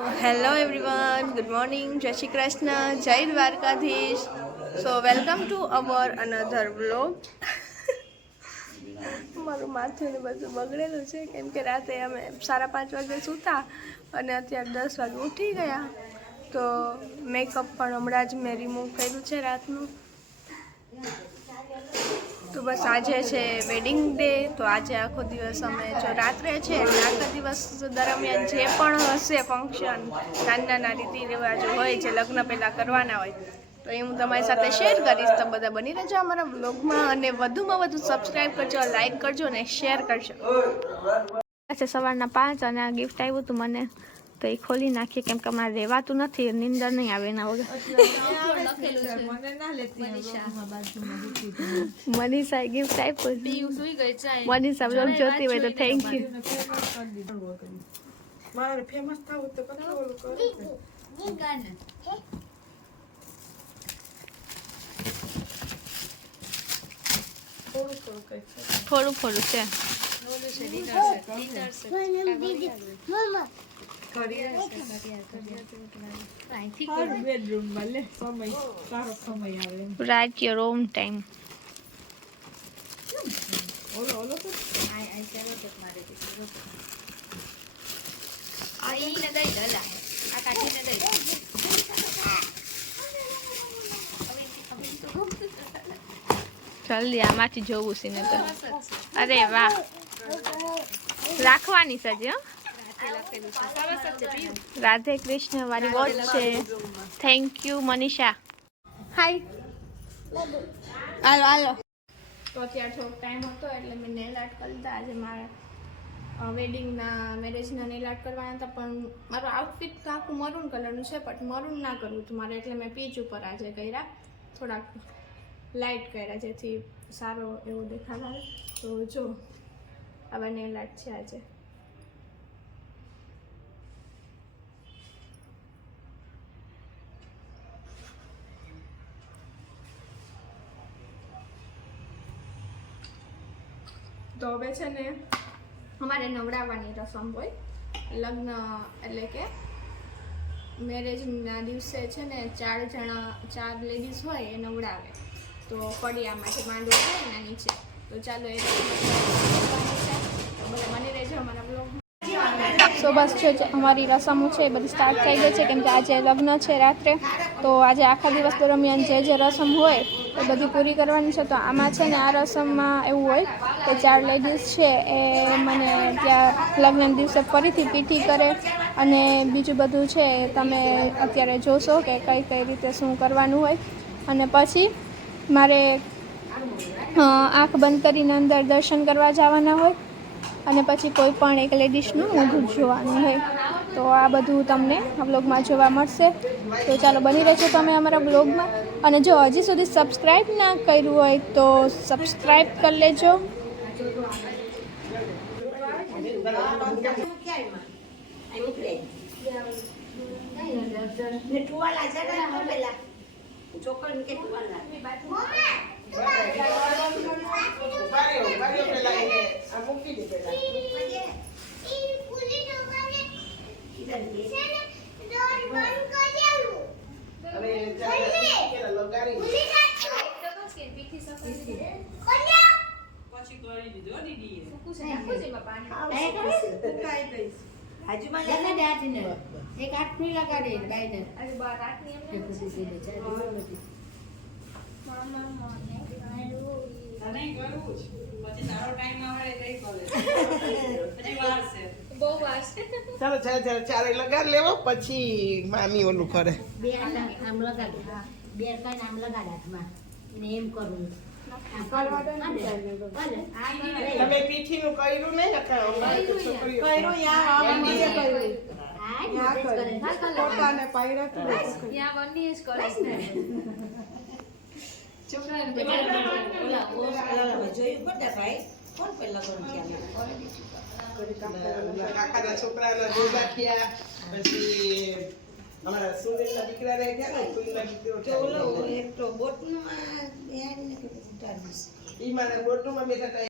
Hello everyone good morning જય શ્રી કૃષ્ણ જય Dwarkadhish so welcome to our another blog મારું માથું બધું બગડેલું છે, કેમ કે રાતે અમે સાડા પાંચ વાગે સૂતા અને અત્યારે દસ વાગે ઉઠી ગયા. તો મેકઅપ પણ હમણાં જ મેં રિમૂવ કર્યું છે રાતનું. તો બસ આજે છે વેડિંગ ડે તો આજે આખો દિવસ અમે જો રાત્રે છે, એટલે આખા દિવસ દરમિયાન જે પણ હશે ફંક્શન નાના નાના રીતિ રિવાજો હોય, જે લગ્ન પહેલાં કરવાના હોય, તો એ હું તમારી સાથે શેર કરીશ. તો બધા બની રહેજો અમારા બ્લોગમાં અને વધુમાં વધુ સબસ્ક્રાઈબ કરજો લાઈક કરજો અને શેર કરજો. સવારના પાંચ અને આ ગિફ્ટ આવ્યું હતું મને. તો એ ખોલી નાખીએ કેમ કે અમારે રહેવાતું નથી નિંદર નહીં આવે એના વગર. મનીષા ગિફ્ટ આપ્યું મનીષા બ્લોગ જોતી હોય તો થેન્ક યુ મારે ફેમસ થવું તો કેટલું ઓલું કરે. છે. રાઇટ યોર ઓન ટાઈમ ઓલો ઓલો તો જલ્દી આમાંથી જોવું છે ને તો. અરે વાહ. રાખવાની સજી હો. રાધે કૃષ્ણ મારી વોચ છે. Thank you Manisha. Hi hello hello. તો અત્યારે થોડોક ટાઈમ હતો એટલે મેં નેલ આર્ટ કરી લીધા. આજે મારા વેડિંગના મેરેજના નેલ આર્ટ કરવાના હતા પણ મારું આઉટફિટ તો આખું મરૂન કલરનું છે પણ મરૂન ના કરવું હતું મારે એટલે મેં પીચ ઉપર આજે કર્યા. થોડાક લાઇટ કર્યા જેથી સારો એવો આવે. તો જો આવા નેલ આર્ટ છે આજે. તો હવે છે ને અમારે નવડાવવાની રસમ હોય. લગ્ન એટલે કે મેરેજના દિવસે છે ને ચાર જણા, ચાર લેડીઝ હોય એ નવડાવે. તો ફળિયામાંથી માંડવો હોય એના નીચે. તો ચાલો એ બધા મને રહેજો અમારા બ્લોગમાં સો બસ છે અમારી રસમો છે એ બધી સ્ટાર્ટ થઈ ગઈ છે. કેમ કે આજે લગ્ન છે રાત્રે. તો આજે આખા દિવસ દરમિયાન જે જે રસમ હોય એ બધી પૂરી કરવાની છે. તો આમાં છે ને આ રસમમાં એવું હોય કે ચાર લેડીઝ છે એ મને ત્યાં લગ્ન દિવસે ફરીથી પીઠી કરે અને બીજું બધું છે તમે અત્યારે જોશો કે કઈ કઈ રીતે શું કરવાનું હોય. અને પછી મારે આંખ બંધ કરીને અંદર દર્શન કરવા જવાના હોય. અને પછી કોઈ પણ એક લેડીઝનું મોઢું જોવાનું હોય. તો આ બધું તમને આ બ્લોગમાં જોવા મળશે. તો ચાલો બની રહેજો તમે અમારા બ્લોગમાં અને જો હજી સુધી સબસ્ક્રાઈબ ના કર્યું હોય તો સબસ્ક્રાઈબ કરી લેજો. બારીઓ, બારીઓ પેલા એને આ મૂકી દે પેલા. હવે ચાલો, પેલા લગાડી દે. પછી કરી દીધો હો દીદીએ. એક આઠમી લગાડે બાઈને તને કરવું જ. પછી તારો time આવે એ કરે. પછી વાર છે. ચાલો ચાલો ચાલો ચારે લગાડ લેવો પછી મામી ઓલું કરે. બે આમ લગાડે બે કાન આમ લગાડ હાથમાં. અને એમ કરવું. ભલે. તમે પીઠી નું કર્યું ને કર્યું અમારે તો છોકરીઓ હા, મોઢે જ કરે. ઓલા, જોયું બધા ભાઈ? કોણ પેલા કોણ થયા કાકાના છોકરાના જોડા થયા પછી અમારા સુરેશના દીકરા રહે ને દીકરો ઓલો એક તો બોટમાં બેહાડીને કે ઉતારી ઈ મારા બોટમાં બેઠા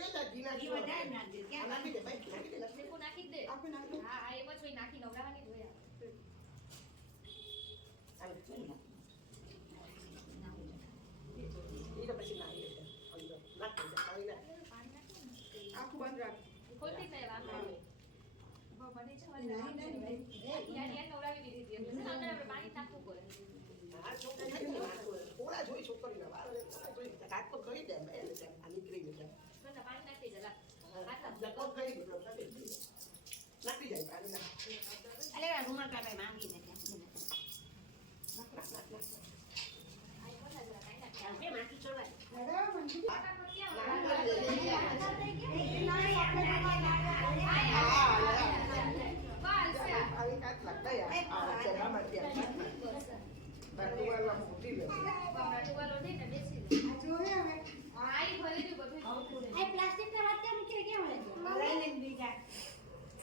તા વધારે નાખજે. ક્યાં નાખી દે ભાઈ નાખી દે નાખી. નાખી દે નાખી હા હા એમ જ હોય નાખી નવડાવવાની જ હોય આ. હાલ, ઈ તો પછી નાખી દે. નાખી આખું બંધ રાખ. ખોલતી જ વાંધો નહીં. બહુ બની જવાની યાર, યાર નવડાવી દીધી હતી. એટલે અંદર આપણે પાણી નાખવું પડે. આ છોકરી થાય ને નાખવું. થોડા જોઈ છોકરીના વાળ હોય, થોડા જોઈ. કાંઈક તો કરી દે, બેન છે. આ નીકળી ગયું છે. અંદર પાણી નાખી દેજે, લા. હાથ નાખ. લગભગ કરી દીધું, નાખી દીધું. નાખી જાય પાણી નાખ. અલે આ રૂમાલ કાઢાય માંગીને ત્યાં. ચાલ, બે માંથી છોડાય. બસ, યાર. પાણી કાંઈક લાગતા યાર. આ છે, આમાં ત્યાં. બાકી વાળા મૂકી દે. બમણા ટુવાલો લઈને બેસી લે. હા, ઈ ભરી દીધું બધું ખોખું ને. આ પ્લાસ્ટિક ના હાથ કેમ કે કેમ લઈ છે?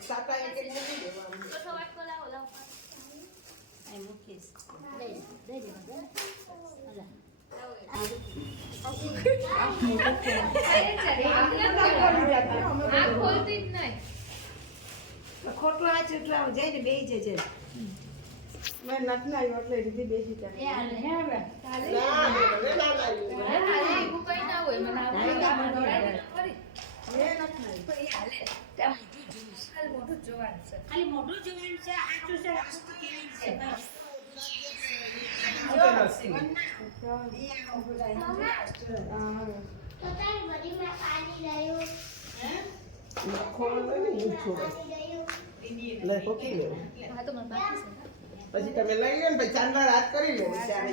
હાથ રાખા. દીદી, આમ આવી ને. બે જજે મેં નથી આવ્યો એટલે દીદી બેસી જાય ખાલી મોઢું જોવાનું છે. ખાલી મોઢું જોવાનું છે કેવું છે. પછી તમે લઈ લો ને પછી ચાંદા રાત કરી લો ત્યારે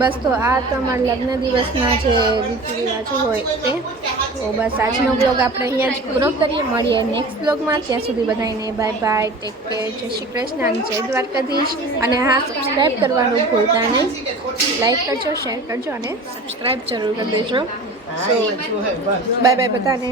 બસ તો આ તમારા લગ્ન દિવસના જે રીતિ રિવાજો હોય તે. તો બસ આજનો બ્લોગ આપણે અહીંયા જ પૂરો કરીએ. મળીએ નેક્સ્ટ બ્લોગમાં ત્યાં સુધી બધાને બાય બાય ટેક કેર જય શ્રી કૃષ્ણ અને જય દ્વારકાધીશ. અને હા સબસ્ક્રાઈબ કરવાનું ભૂલતા નહીં. લાઈક કરજો શેર કરજો અને સબસ્ક્રાઈબ જરૂર કરી દેજો. બાય બાય બધાને.